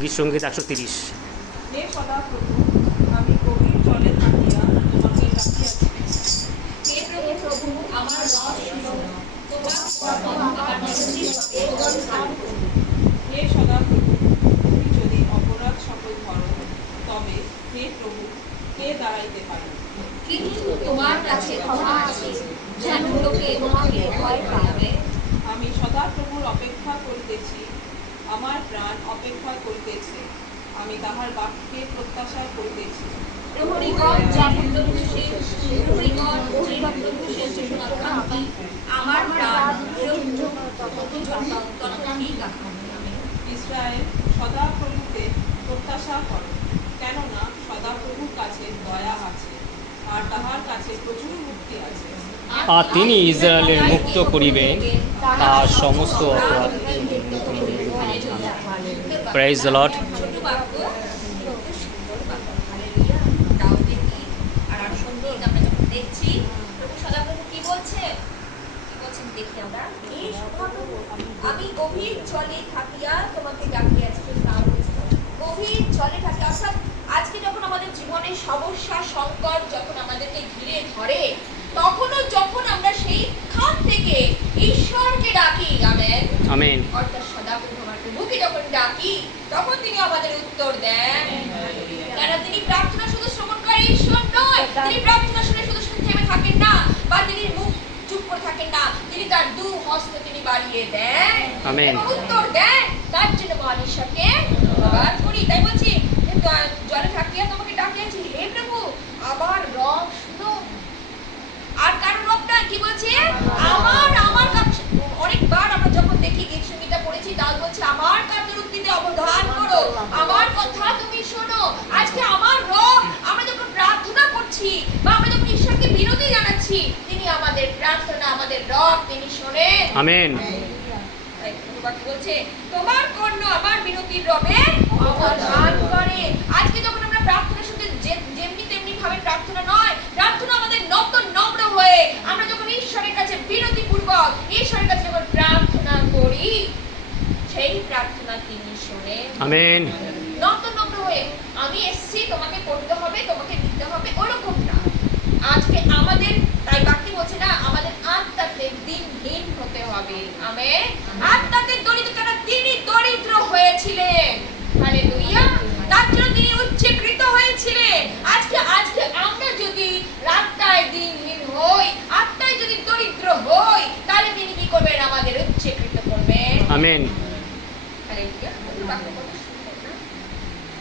গীতসঙ্গীত 130। হে সদাপ্রভু, আমি গভীর জলে থাকিয়া তোমাকে ডাকিয়াছি। হে প্রভু, আমার রস শুনো, তোমার কর্ম আমার নিকটে প্রদান করুন। হে সদাপ্রভু, তুমি যদি অপরাধ সকল ধরো, তবে হে প্রভু, কে দাঁড়াইতে পারে? কিন্তু তোমার কাছে ক্ষমা আছে, যেন লোকে তোমাকে ভয় পাবে। আমি সদাপ্রভুর অপেক্ষা করিতেছি, আমার প্রাণ অপেক্ষা করিতেছে, আমি তাহার বাক্যে প্রত্যাশা করিতেছি। প্রহরীগণ যেভাবে প্রভু শেষ শোনাকাঙ্ক্ষী, আমার প্রাণ ততক্ষণই কাঙ্ক্ষী। ইসরায়েল সদাপ্রভুকে প্রত্যাশা করো, কেননা সদাপ্রভুর কাছে দয়া আছে, আর তাহার কাছে প্রচুর মুক্তি আছে। আর তিনি ইসরায়েলের মুক্ত করিবেন তার সমস্ত অপরাধ। Praise the Lord. ছোট বাক্য, সুন্দর বাক্য। হালেলুয়া। তাও দেখি আর আরো সুন্দর আমরা যখন দেখছি প্রভু সদাপ্রভু কি বলছেন দেখি আমরা। এই সদাপ্রভু, আমি গভীর জলে থাকিয়া তোমাকে ডাকিয়াছি। গভীর জলে থাকিয়া, অর্থাৎ আজকে যখন আমাদের জীবনে সমস্যা সংকট যখন আমাদেরকে ঘিরে ধরে, তখনও যখন আমরা সেই খান থেকে ঈশ্বরকে ডাকি, আমেন আমেন। অর্থাৎ সদাপ্রভু আমার প্রভুকে যখন ডাকি, তখন তিনি আমাদের উত্তর দেন। কারণ তিনি প্রার্থনা শুধু শ্রবণ করে ঈশ্বর নয়, তিনি প্রার্থনা শুনে শুধু থেমে থাকেন না, বা তিনি মুখ চুপ করে থাকেন না, তিনি তার দু হস্ত তিনি বাড়িয়ে দেন, আমেন, উত্তর দেন। তার জন্য মহান ঈশ্বরকে ধন্যবাদ করি। তাই বলছি জলে থাকিয়া তোমাকে ডাকিয়াছি, হে প্রভু আমার রব শুনো। আর কার রবটা কি বলছে? আমার কাছে। অনেকবার আমরা যখন দেখি গীত সঙ্গীতটা পড়েছি, তাও বলছে আমার কাজের উক্তিতে অবধান করো, আমার কথা তুমি শোনো। আজকে আমার রব, আমরা যখন প্রার্থনা করছি বা আমরা যখন ঈশ্বরকে বিনতি জানাচ্ছি, তিনি আমাদের প্রার্থনা, আমাদের রব, তিনি শোনেন। আমেন। তাই বাক্য বলছে তোমার কর্ণ আমার বিনতির রবে অবধান করে। আজকে যখন আমরা প্রার্থনা শুনতে যেমনি তেমনি ভাবে প্রার্থনা নয়, প্রার্থনা আমাদের নম্র হয়ে আমরা যখন ঈশ্বরের কাছে বিনতি পূর্বক ঈশ্বরের কাছে যখন প্রার্থনা করি, সেই প্রার্থনা তিনি শোনেন। আমেন। নম্র হয়ে আমি এসেছি তোমাকে করতে হবে, তোমাকে দিতে হবে, ওরকম না। আজকে আমাদের, তাই বাক্য বলছে না, আমাদের আত্মাতে দিনহীন হতে হবে। আমেন। আত্মাতে দরিদ্র, কেন তিনি দরিদ্র হয়েছিলেন। হালেলুয়া। তার জন্য তিনি উচ্চীকৃত হয়েছিলেন। আজকে আমরা যদি আত্মায় দিনহীন হই, আত্মায় যদি দরিদ্র হই, তাহলে তিনি কি করবেন? আমাদের উচ্চীকৃত করবেন। আমেন। হালেলুয়া। বাক্য কত সুন্দর না?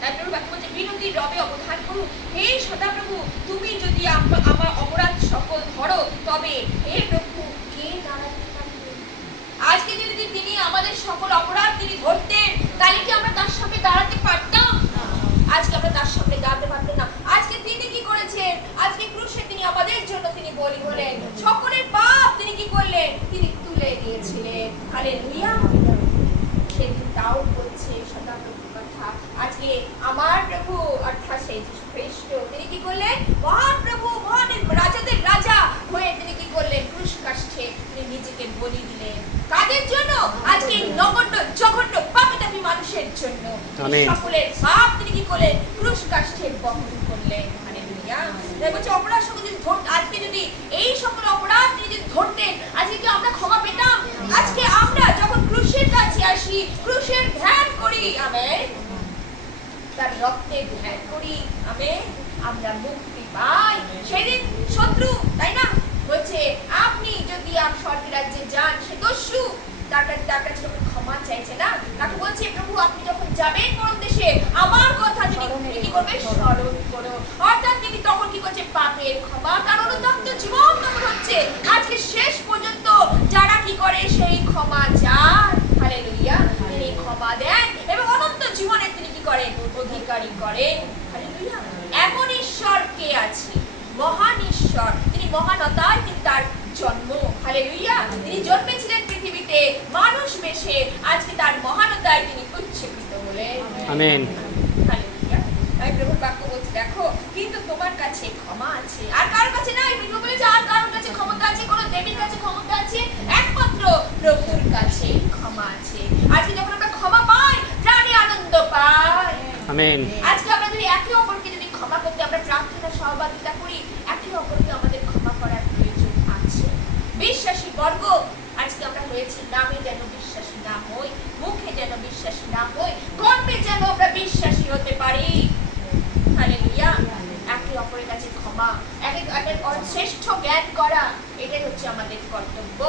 তারপর বাক্য বলছে বিনতির রবে অবধান করুন। হে সদাপ্রভু, তুমি যদি আমার অপরাধ সকল ধরো, তবে হে প্রভু কে দাঁড়াতে পারবে? আজকে যদি তিনি আমাদের সকল অপরাধ তিনি ধরতেন, তাহলে কি আমরা তার সামনে দাঁড়াতে পারতাম? আজকে আমরা তার সামনে দাঁড়াতে পারতাম না। আজকে তিনি কি করেছেন? আজকে ক্রুশে তিনি আমাদের জন্য তিনি বলি হলেন, সকলের পাপ তিনি কি করলেন? তিনি তুলে নিয়েছিলেন। হালেলুয়া। সেদিন তাও বলছে সদাপ্রভুর কথা। আজকে আমার প্রভু অর্থাৎ সেই যীশু খ্রিস্ট, তিনি কি করলেন? মহান প্রভু, মহান রাজাদের রাজা হয়ে তিনি কি করলেন? ক্রুশ কাষ্ঠে তিনি নিজেকে বলি দিলেন। কাদের জন্য? আজকে নগণ্য জঘন্য পাপী মানুষের জন্য। সকলের পাপ তিনি কি করলেন? ক্রুশ কাষ্ঠে বহন করলেন। হালেলুয়া। তাই বলছে অপরাধ সকল যদি আজকে যদি এই সকল অপরাধ তিনি যদি ধরতেন, আজকে কি আমরা ক্ষমা পেতাম? আজকে আমরা যখন ক্রুশের কাছে আসি, ক্রুশের ধ্যান করি, আমেন, তার রক্তের ধ্যান করি, আমেন, আমরা মুক্তি পাই। সেদিন শত্রু, তাই না, বলছে আপনি যদি স্বর্গের রাজ্যে যান, সে দস্যু তার কাছে যখন ক্ষমা চাইছে না, তাকে বলছে প্রভু আপনি যখন যাবেন পরম দেশে, আমার কথা তুমি কি করবে? স্মরণ করো। অর্থাৎ তিনি তখন কি করছে? পাপের ক্ষমা, তার অনুতপ্ত জীবন তখন হচ্ছে। আজকে শেষ পর্যন্ত যারা কি করে সেই ক্ষমা চায়, হালেলুয়া, তিনি ক্ষমা দেন এবং অনন্ত জীবনে তিনি কি করেন? অধিকারী করেন। হালেলুয়া। এমন ঈশ্বর কে আছে? মহান ঈশ্বর, তিনি মহানতায় তিনি তার জন্ম। হালেলুয়া। তিনি জন্মেছিলেন পৃথিবীতে মানুষ বেশে, আজকে তার মহানতায় তিনি উচ্চীকৃত হলেন। আমেন। হালেলুয়া। তাই প্রভুর বাক্য বলছে দেখো, কিন্তু তোমার কাছে ক্ষমা আছে, আর কার কাছে নাই? বিষ্ণু বলেছে আর কার কাছে ক্ষমতা আছে? কোন দেবীর কাছে ক্ষমতা আছে? একমাত্র প্রভুর কাছে ক্ষমা আছে। আজকে যখন আমরা ক্ষমা পাই, প্রাণে আনন্দ পাই। আমেন। আজকে আমরা যদি একে অপরকে যদি ক্ষমা করতে আমরা প্রার্থনা সহযোগিতা করি, একে অপরকে আমাদের ক্ষমা করার প্রয়োজন আছে। বিশ্বাসী বর্গ, আজকে আমরা হয়েছি নামে যেন বিশ্বাসী না হই, মুখে যেন বিশ্বাসী না হই, কর্মে যেন আমরা বিশ্বাসী হতে পারি। হালেলুয়া। একে অপরের কাছে ক্ষমা, একে অপরের শ্রেষ্ঠ জ্ঞান করা, এটাই হচ্ছে আমাদের কর্তব্য।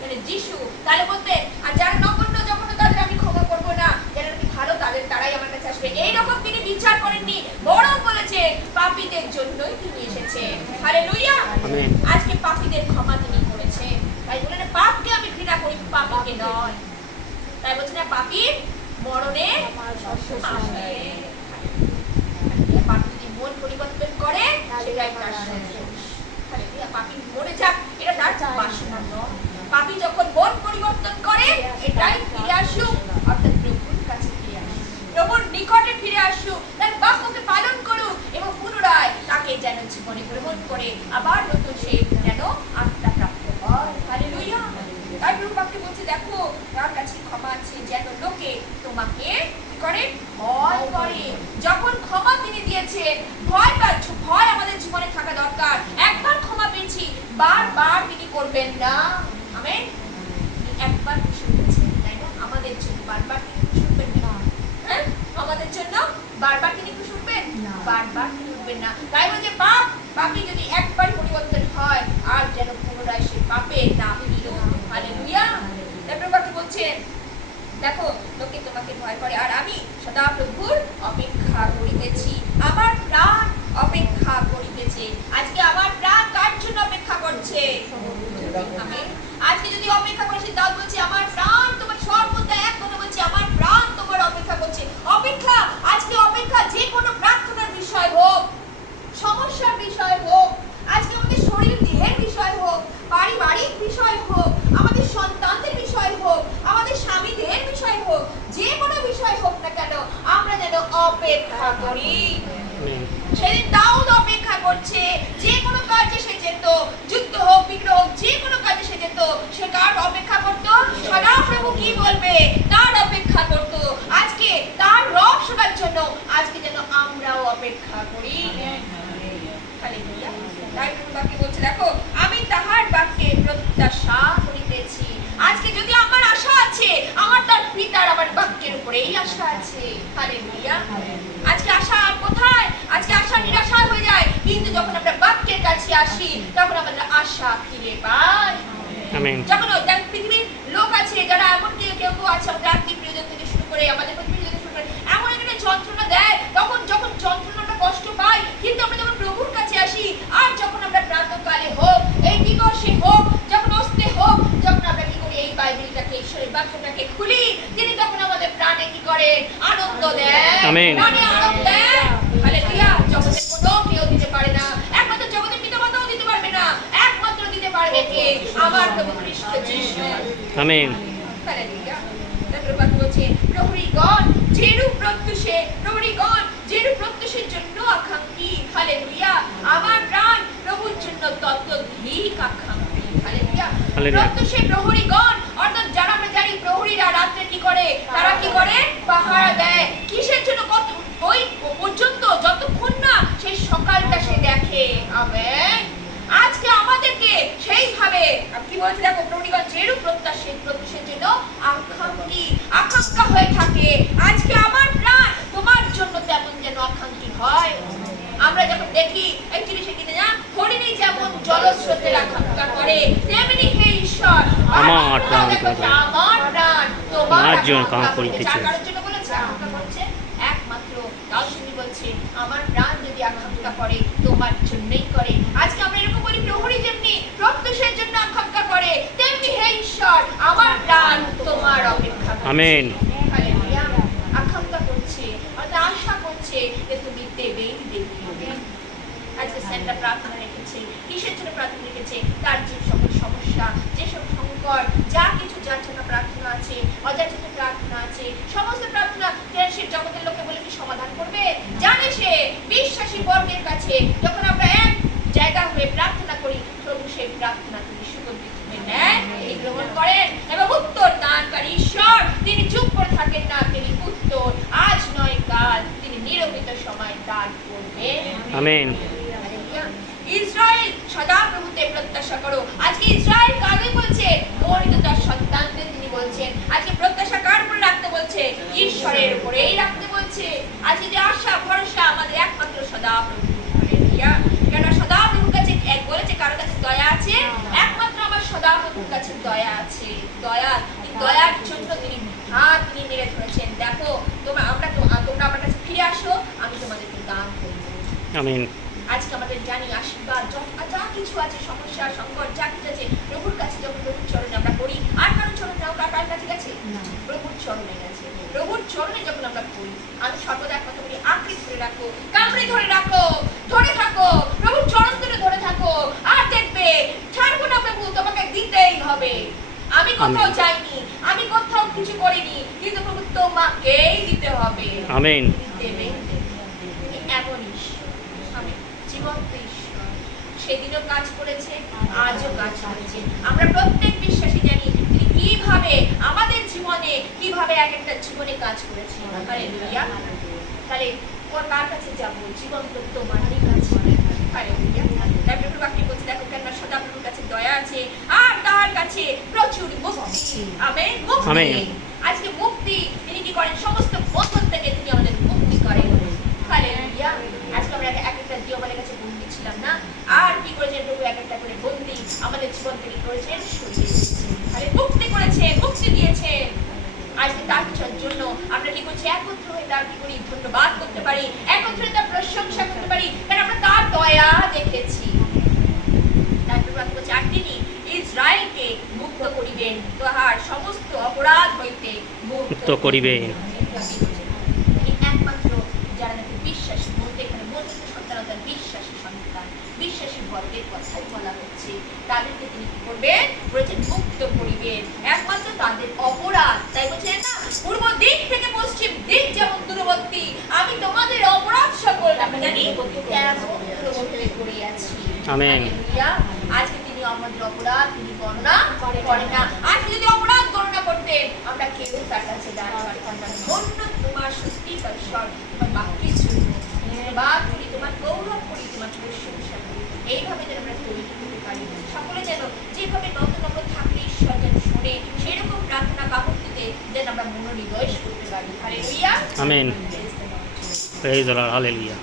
মানে যিশু তাহলে বলতেন, আর যারা নগণ্য জঘন্য তাদের আমি ক্ষমা করব না, যারা নাকি ভালো তারাই আমার কাছে আসবে। এইরকম তিনি বিচার করেননি, বরং বলেছে পাপীদের জন্যই তিনি এসেছেন। হালেলুয়া। আমেন। আজকে পাপীদের ক্ষমা তিনি করেছেন। তাই বলে না পাপকে আমি ঘৃণা করি, পাপীকে নয়। তাই বলছে না পাপীর মরণে আসবে। পাপী যদি মন পরিবর্তন করে সেটাই তার সন্তোষ। হালেলুয়া। পাপী মরে যাক এটা তার বাসনা নয়। পাপী যখন মন পরিবর্তন করে এটাই ফিরে আসুক, অর্থাৎ প্রভুর কাছে ফিরে আসুক, প্রভুর নিকটে ফিরে আসুক, তার বাক্যকে পালন করুক এবং পুনরায় তাকে যেন জীবনে গ্রহণ করে আবার নতুন সে যেন আত্মা প্রাপ্ত হয়। হালেলুয়া। তাই প্রভু বাক্যে বলছে, দেখো তার কাছে ক্ষমা আছে যেন লোকে তোমাকে কি করে, ভয় করে। যখন ক্ষমা তিনি দিয়েছেন, ভয় পাচ্ছ, ভয় আমাদের জীবনে থাকা দরকার। একবার ক্ষমা পেয়েছি, বারবার তিনি করবেন না। আমেন। একবার খুশি হয়েছে, তাই না? আমাদের জন্য বারবার তিনি খুশি হবেন না। হ্যাঁ, আমাদের জন্য বারবার তিনি খুশি হবেন, বারবার তিনি হবেন না। তাই বলছে পাপী যদি একবার পরিবর্তন হয় আর যেন পুনরায় সে পাপে না ফিরো। হালেলুয়া। তারপর বাকি বলছেন, দেখো লোকে তোমাকে ভয় করে আর আমি সদা প্রভুর অপেক্ষা করিতেছি, আমার প্রাণ অপেক্ষা করিতেছে। আজকে আমার প্রাণ কার জন্য অপেক্ষা করছে? আমেন। আজকে যদি অপেক্ষা করে, সে দাউদ বলছে আমার প্রাণ তোমার, সর্বদা এক কথা বলছে আমার প্রাণ তোমার অপেক্ষা করছে। অপেক্ষা, আজকে অপেক্ষা যে কোনো প্রার্থনার বিষয় হোক, সমস্যার বিষয় হোক, আজকে আমাদের শরীর দেহের বিষয় হোক, পারিবারিক বিষয় হোক, আমাদের সন্তানদের বিষয় হোক, আমাদের স্বামীদের বিষয় হোক, যে কোনো বিষয় হোক না কেন আমরা যেন অপেক্ষা করি। সেদিন দাউদ অপেক্ষা করছে, যে কোনো কাজে সে যেত, যুদ্ধ হোক বিগ্রহ হোক, যে কোনো কাজে সে যেত, সে কার অপেক্ষা করত? সদা প্রভু কি বলবে তার অপেক্ষা করত। আজকে তার রব শোনার জন্য আজকে যেন আমরাও অপেক্ষা করি। হালেলুয়া। তাই প্রভু বাক্যে বলছে, দেখো আমি তাহার বাক্যে প্রত্যাশা করিতেছি। আজকে যদি আমার আশা আছে, আমার তার পিতার আমার বাক্যের উপরেই আশা আছে। হালেলুয়া। আজকে আশা কোথায়? আজকে আশা নিরাশা হয়ে যায়, কিন্তু যখন আমরা বাক্যের কাছে আসি তখন আমাদের আশা ফিরে পাই। আমেন। যখন পৃথিবীর লোক আছে যারা এমন কেউ আছে, আমাদের আত্মীয় প্রিয়জন থেকে শুরু করে আমাদের পৃথিবীর থেকে শুরু করে এমন একটা যন্ত্রণা দেয়, তখন যখন যন্ত্রণাটা কষ্ট পাই, কিন্তু আমরা যখন প্রভুর কাছে আসি আর যখন আমরা প্রাতঃকালে হোক, এই দিবসে হোক, যখন অস্তে হোক, যখন আমরা কি করি এই বাইবেলটাকে, ঈশ্বরের বাক্যটাকে খুলি, তিনি তখন আমাদের প্রাণে কি করেন? আনন্দ দেন। আমেন। প্রাণে আনন্দ দেন। হালেলুয়া। জগতের কোনো কেউ দিতে পারে না, একমাত্র জগতের পিতামাতাও দিতে পারবে না, একমাত্র দিতে পারবে কে? আমার প্রভু খ্রিস্ট যিশু। আমেন। হালেলুয়া। তারপর বাক্য বলছে, প্রহরীগণ যেরূপ প্রত্যুষের জন্য আকাঙ্ক্ষী। হালেলুয়া। আমার প্রাণ প্রভুর জন্য ততোধিক আকাঙ্ক্ষী। হালেলুয়া। প্রত্যুষে প্রহরীগণ, অর্থাৎ যারা আমরা জানি প্রহরীরা রাত্রে কি করে? তারা কি করে? পাহারা দেয়। কিসের জন্য? ওই পর্যন্ত যতক্ষণ না সেই সকালটা সে দেখে। আমেন। আজকে আমাদেরকে সেইভাবে কি বলছে, দেখো প্রহরীগণ যেরূপ প্রত্যাশের জন্য আকাঙ্ক্ষা হয়ে থাকে। আজকে আমার প্রাণ তোমার জন্য তেমন যেন আকাঙ্ক্ষী হয়। আমরা যখন দেখি এই জিনিসে কিনে না, হরিণী যেমন জলস্রোতের আকাঙ্ক্ষা করে, তেমনি হে ঈশ্বর আমার প্রাণ তোমার জন্য আকাঙ্ক্ষা করিতেছে। কারোর জন্য বলেছে আকাঙ্ক্ষা করছে একমাত্র দাউদ বলছে আমার প্রাণ যদি আকাঙ্ক্ষা করে তোমার জন্যই করে। আজকে আমরা এরকম বলি, প্রহরী যেমনি প্রত্যুষের জন্য আকাঙ্ক্ষা করে, তেমনি হে ঈশ্বর আমার প্রাণ তোমার অপেক্ষা করছে। আমেন। হালেলুয়া। আকাঙ্ক্ষা করছে, অর্থাৎ আশা করছে যে তুমি দেবেই দেবে। আজকে স্যান্টা প্রার্থনা রেখেছে, কিসের জন্য প্রার্থনা রেখেছে? তার যে সকল সমস্যা, যেসব সংকট, যা কিছু যাচনা প্রার্থনা আছে, অযাচিত প্রার্থনা আছে, সমস্ত প্রার্থনা সে জগতের লোকে বলে কি সমাধান করবে? জানে সে। বিশ্বাসী বর্গের কাছে যখন আমরা এক জায়গা হয়ে প্রার্থনা করি, প্রভু সেই প্রার্থনা তিনি সুগন্ধিত নেন, তিনি গ্রহণ করেন এবং উত্তর দানকারী ঈশ্বর, তিনি চুপ করে থাকেন না, তিনি উত্তর আজ নয় কাল তিনি সময় দান করবেন। আমেন। হালেলুয়া। ইসরায়েল সদা প্রভুতে প্রত্যাশা করো। আজকে ইসরায়েল কাকে বলছে? মরিত তার সন্তানদের তিনি বলছেন। আজকে প্রত্যাশা কার উপরে রাখতে বলছে? ঈশ্বরের উপরেই রাখতে বলছে। আজকে যে আশা ভরসা আমাদের একমাত্র সদা প্রভু। হালেলুয়া। কেন সদা প্রভুর কাছে এক বলেছে কারো কাছে দয়া আছে? একমাত্র আমার সদা প্রভুর কাছে দয়া আছে। দয়া, এই দয়ার জন্য তিনি হাত নিয়ে মেরে ধরেছেন। দেখো তোমরা আমার কাছে ফিরে আসো, আমি তোমাদেরকে দান করবো। আমেন। আজকে আমাদের জানি আশীর্বাদ যা কিছু আছে, সমস্যা সংকট যা কিছু আছে, প্রভুর কাছে যখন প্রভুর চরণে আমরা করি, আর কারোর চরণে আমরা কার কাছে গেছে? প্রভুর চরণে গেছে। প্রভুর চরণে যখন আমরা করি, আমি সর্বদা এক কথা বলি, আঁকড়ে ধরে রাখো, কামড়ে ধরে রাখো, ধরে থাকো, প্রভুর চরণ ধরে থাকো, আর দেখবে ছাড়বো না প্রভু, তোমাকে দিতেই হবে। আমি কোথাও যাইনি, আমি কোথাও কিছু করিনি, কিন্তু প্রভু তোমাকেই দিতে হবে। আমেন। দেবেন। এমন ঈশ্বর, আমেন। জীবন্ত ঈশ্বর, সেদিনও কাজ করেছে, আজও কাজ করেছে। আমরা প্রত্যেক বিশ্বাসী জানি তিনি কিভাবে আমাদের জীবনে, কিভাবে এক একটা জীবনে কাজ করেছে। হালেলুয়া। তাহলে ওর কার কাছে যাব? জীবন্ত তোমারই কাছে। হালেলুয়া। তাই প্রভুর বাক্যে বলছে, দেখো কেন সদা প্রভুর কাছে দয়া আছে, আর তার কাছে প্রচুর মুক্তি। আমেন। মুক্তি। আজকে মুক্তি তিনি কি করেন? সমস্ত বন্ধন থেকে তিনি আমাদের মুক্তি করেন। হালেলুয়া। আজকে আমরা এক একটা জীবনের কাছে বন্দী ছিলাম না, আর কি করেছেন প্রভু? এক একটা করে বন্দী আমাদের জীবন থেকে করেছেন, সরিয়ে দিয়েছেন। আরে মুক্তি করেছেন, মুক্তি দিয়েছেন। আজকে তার কিছুর জন্য আমরা কি করছি? একত্র হয়ে তার কি করি? ধন্যবাদ করতে পারি, একত্র হয়ে তার প্রশংসা করতে পারি, কারণ আমরা তার দয়া দেখেছি। তারপর বাক্য বলছে, আর তিনি ইসরায়েলকে মুক্ত করিবেন তাহার সমস্ত অপরাধ হইতে মুক্ত করিবেন। তিনি একমাত্র যারা নাকি বিশ্বাসী, বলতে এখানে বলতে সন্তানতার বিশ্বাসী সন্তান, বিশ্বাসী বর্গের কথাই বলা হচ্ছে, তাদেরকে তিনি কি করবেন? বলেছেন মুক্ত করিবেন। একমাত্র তাদের অপরাধ, তাই বলছেন না, পূর্ব দিক থেকে পশ্চিম দিক যেমন দূরবর্তী, আমি তোমাদের অপরাধ সকল আমি জানি তেমন দূরবর্তী করে আছি। আমেন। আজকে তিনি আমাদের অপরাধ তিনি গণনা করেন না। আজকে যদি অপরাধ গণনা করতেন, আমরা কেউ তার কাছে দাঁড়াতে পারতাম না। ধন্য তোমার সত্যিকার ঈশ্বর, তোমার বাক্যের জন্য ধন্যবাদ করি, তোমার গৌরব করি, তোমার প্রশংসা করি। এইভাবে যেন আমরা তৈরি করতে পারি। সকলে যেন যেভাবে নতুন থাকলে ঈশ্বর যেন শুনে, সেরকম প্রার্থনা কাপড়টিতে যেন আমরা মনোনিবেশ করতে পারি। Hallelujah. Amen. Praise the Lord. Hallelujah.